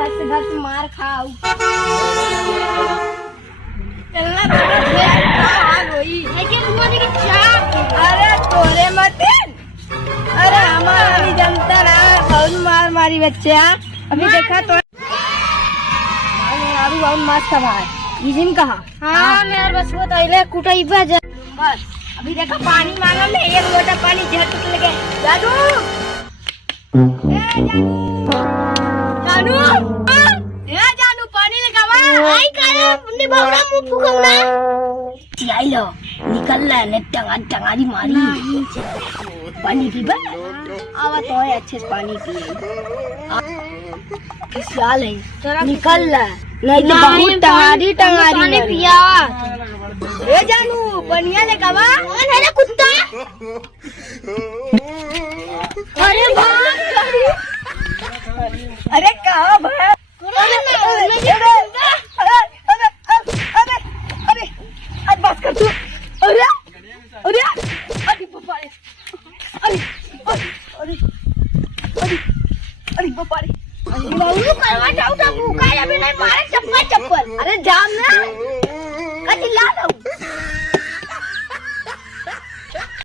घर से मार खाऊ। चलना अरे तोरे मत, अरे हमारी जनता ना बहुत मार मारी बच्चे। अभी देखा तो बहुत मस्त है जिन कहा। हाँ मेरे बस वो तैले कुटाई बस। अभी देखा पानी मांगा मैं, एक लोटा पानी झट लगे। जानू जानू जानू पानी लगावा। आई काला मुंडे बावड़ा मुंह फुकमना आई लो निकल ले ने टंगारी मारी। पानी पीबा आवा तो है अच्छे से पानी पिए। किसाल है निकल ले नहीं तो बहुत टंगारी पिया। ए जानू बनिया लगावा। कौन है रे कुत्ता? अरे अरे कहाँ भाई? अरे बस कर तू। अरे अरे अरे पापा रे, अरे अरे अरे अरे पापा रे। बाबू करवा जाऊ तो भूखा है अभी नहीं मारे चप्पल। अरे जाम ना कचिल्ला